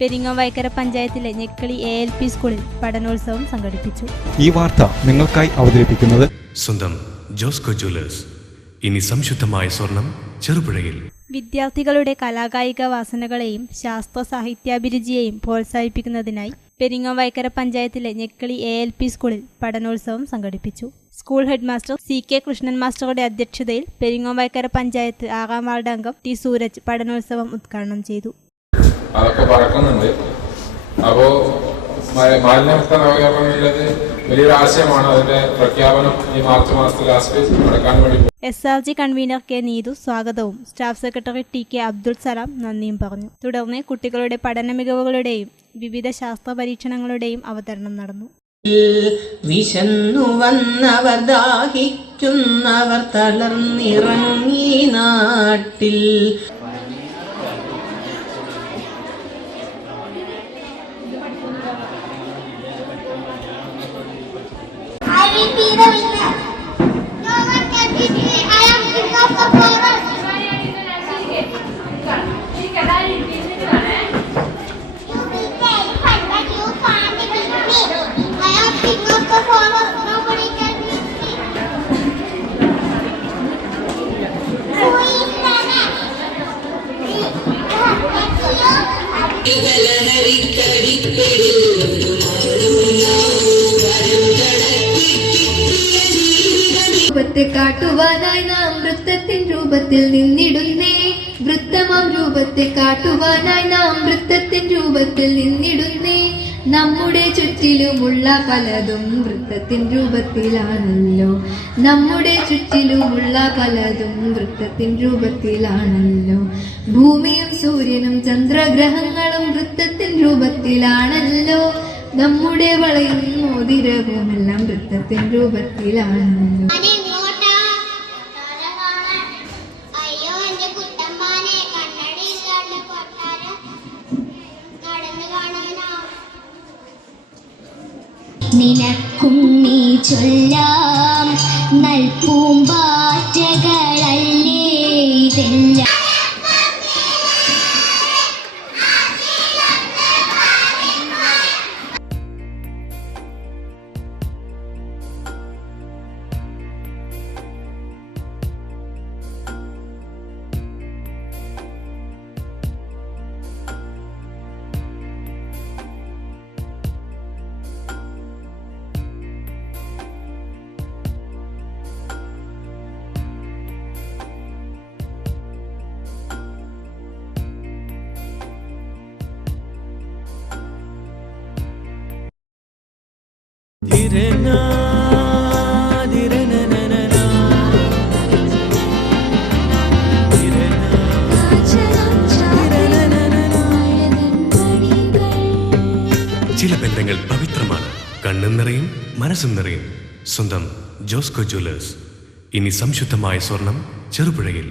പെരിങ്ങോം-വൈക്കര പഞ്ചായത്തിലെ ഞെക്കളി ALP സ്കൂളിൽ പഠനോത്സവം സംഘടിപ്പിച്ചു. ഈ വാർത്ത നിങ്ങൾക്കായി അവതരിപ്പിക്കുന്നത് സ്വന്തം ജോസ്കോ ജ്വല്ലേഴ്സ്. ഇനി സംശുദ്ധമായ സ്വർണം ചെറുപുഴയിൽ. വിദ്യാർത്ഥികളുടെ കലാകായിക വാസനകളെയും ശാസ്ത്ര സാഹിത്യാഭിരുചിയെയും പ്രോത്സാഹിപ്പിക്കുന്നതിനായി പെരിങ്ങോം-വൈക്കര പഞ്ചായത്തിലെ ഞെക്കളി ALP സ്കൂളിൽ പഠനോത്സവം സംഘടിപ്പിച്ചു. School head master CK Krishnan മാസ്റ്ററുടെ അധ്യക്ഷതയിൽ പെരിങ്ങോം-വൈക്കര പഞ്ചായത്ത് 6ാം വാർഡ് അംഗം T സൂരജ് പഠനോത്സവം ഉദ്ഘാടനം ചെയ്തു. അതൊക്കെ പറക്കുന്നുണ്ട്. അപ്പോൾ മാലിന്യമുക്ത നവകേരളം എന്നുള്ളത് വലിയൊരു ആശയമാണ്. അതിന്റെ പ്രഖ്യാപനം ഈ മാർച്ച് മാസത്തിൽ ലാസ്റ്റ് നടക്കാൻ വേണ്ടി SRG കൺവീനർ K നീതു സ്വാഗതവും staff secretary TK Abdul Salam നന്ദിയും പറഞ്ഞു. തുടർന്ന് കുട്ടികളുടെ പഠന മികവുകളുടെയും വിവിധ ശാസ്ത്ര പരീക്ഷണങ്ങളുടെയും അവതരണം നടന്നു. വിശന്നു വന്നവർ ദാഹിക്കുന്നവർ തളർന്നിറങ്ങി നാട്ടിൽ. രൂപത്തെ കാട്ടുവാനായി നാം വൃത്തത്തിൻ രൂപത്തിൽ നിന്നിടുന്നേ. വൃത്തമാം രൂപത്തെ കാട്ടുവാനായി നാം വൃത്തത്തിൻ രൂപത്തിൽ നിന്നിടുന്നേ. നമ്മുടെ ചുറ്റിലുമുള്ള പലതും വൃത്തത്തിൻ രൂപത്തിലാണല്ലോ. നമ്മുടെ ചുറ്റിലുമുള്ള പലതും വൃത്തത്തിൻ രൂപത്തിലാണല്ലോ. ഭൂമിയും സൂര്യനും ചന്ദ്രഗ്രഹങ്ങളും വൃത്തത്തിൻ രൂപത്തിലാണല്ലോ. നമ്മുടെ വളയും മോതിരവുമെല്ലാം വൃത്തത്തിൻ രൂപത്തിലാണല്ലോ. നിനക്കും നീ ചൊല്ലാം നൽപൂമ്പാറ്റകളല്ലേ ഇതെല്ലാം. ചില ബന്ധങ്ങൾ പവിത്രമാണ്. കണ്ണും നിറയും മനസ്സും നിറയും. സ്വന്തം ജോസ്കോ ജ്വല്ലേഴ്സ്. ഇനി സംശുദ്ധമായ സ്വർണം ചെറുപുഴയിൽ.